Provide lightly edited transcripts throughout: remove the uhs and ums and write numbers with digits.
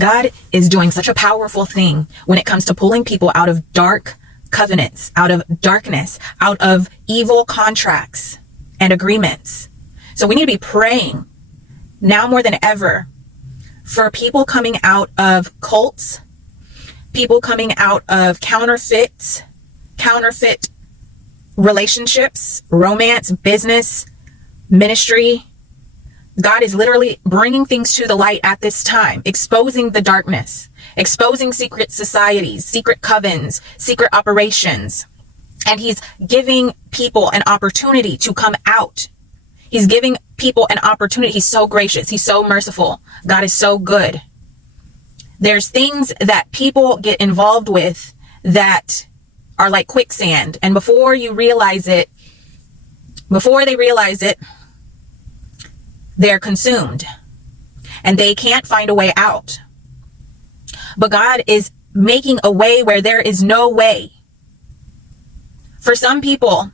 God is doing such a powerful thing when it comes to pulling people out of dark covenants, out of darkness, out of evil contracts and agreements. So we need to be praying now more than ever for people coming out of cults, people coming out of counterfeit relationships, romance, business, ministry. God is literally bringing things to the light at this time, exposing the darkness, exposing secret societies, secret covens, secret operations. And he's giving people an opportunity to come out. He's giving people an opportunity. He's so gracious. He's so merciful. God is so good. There's things that people get involved with that are like quicksand. And before they realize it, they're consumed and they can't find a way out. But God is making a way where there is no way. For some people,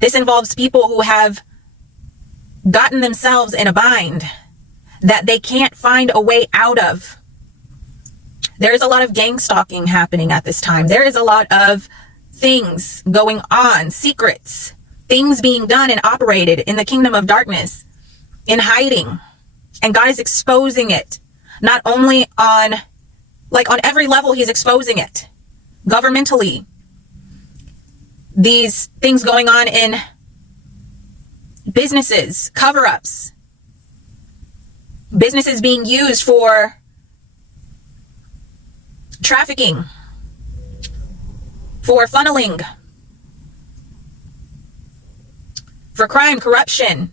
this involves people who have gotten themselves in a bind that they can't find a way out of. There's a lot of gang stalking happening at this time. There is a lot of things going on, secrets, things being done and operated in the kingdom of darkness, in hiding. And God is exposing it. Not only on every level, he's exposing it. Governmentally. These things going on in businesses, cover-ups. Businesses being used for trafficking, for funneling, for crime, corruption.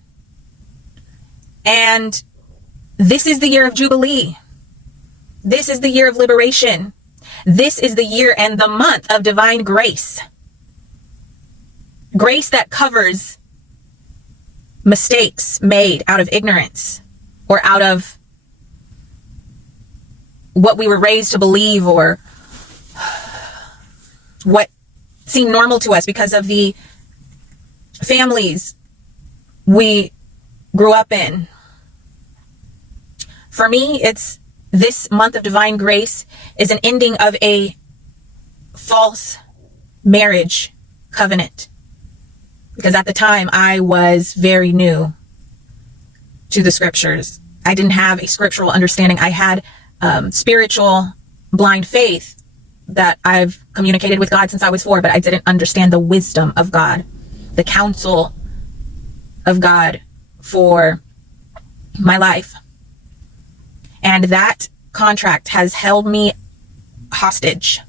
And this is the year of Jubilee. This is the year of liberation. This is the year and the month of divine grace. Grace that covers mistakes made out of ignorance or out of what we were raised to believe or what seemed normal to us because of the families we grew up in. For me, it's this month of divine grace is an ending of a false marriage covenant. Because at the time I was very new to the scriptures. I didn't have a scriptural understanding. I had spiritual blind faith that I've communicated with God since I was 4, but I didn't understand the wisdom of God, the counsel of God for my life. And that contract has held me hostage.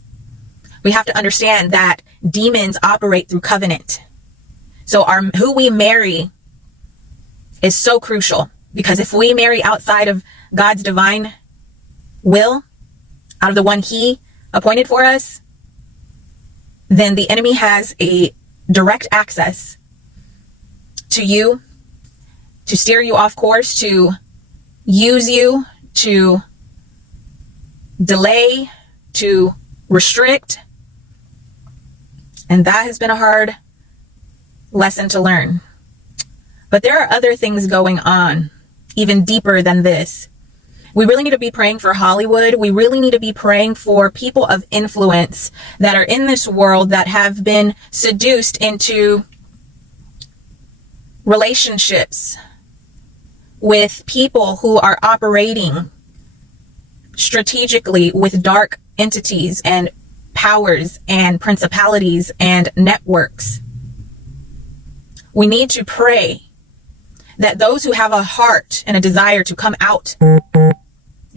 We have to understand that demons operate through covenant. So who we marry is so crucial, because if we marry outside of God's divine will, out of the one he appointed for us, then the enemy has a direct access to you, to steer you off course, to use you, to delay, to restrict. And that has been a hard lesson to learn. But there are other things going on, even deeper than this. We really need to be praying for Hollywood. We really need to be praying for people of influence that are in this world that have been seduced into relationships with people who are operating strategically with dark entities and powers and principalities and networks. We need to pray that those who have a heart and a desire to come out, okay,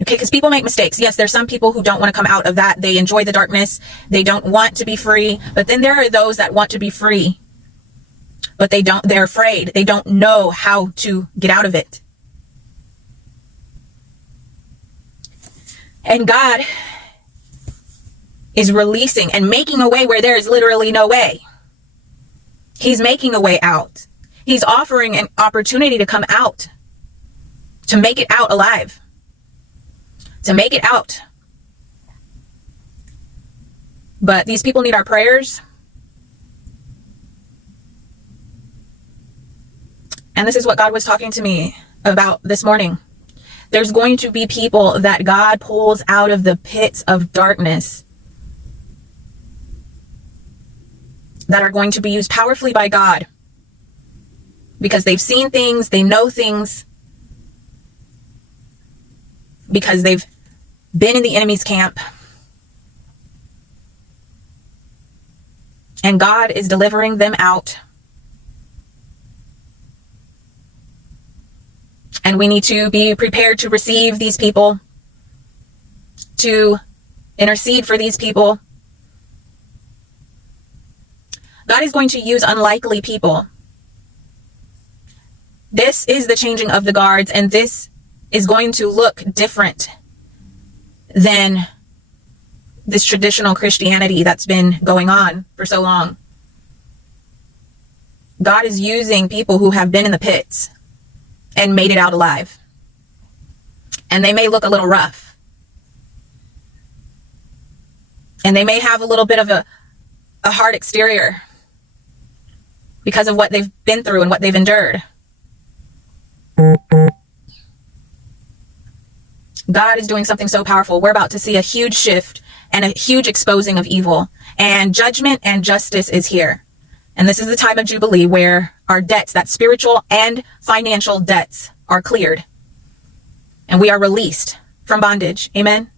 because people make mistakes. Yes, there's some people who don't want to come out of that. They enjoy the darkness. They don't want to be free. But then there are those that want to be free, but they're afraid. They don't know how to get out of it. And God is releasing and making a way where there is literally no way. He's making a way out. He's offering an opportunity to come out, to make it out alive, to make it out. But these people need our prayers. And this is what God was talking to me about this morning. There's going to be people that God pulls out of the pits of darkness that are going to be used powerfully by God because they've seen things, they know things, because they've been in the enemy's camp. And God is delivering them out. And we need to be prepared to receive these people, to intercede for these people. God is going to use unlikely people. This is the changing of the guards, and this is going to look different than this traditional Christianity that's been going on for so long. God is using people who have been in the pits and made it out alive. And they may look a little rough. And they may have a little bit of a hard exterior because of what they've been through and what they've endured. God is doing something so powerful. We're about to see a huge shift and a huge exposing of evil. And judgment and justice is here. And this is the time of Jubilee where our debts, that spiritual and financial debts, are cleared. And we are released from bondage. Amen.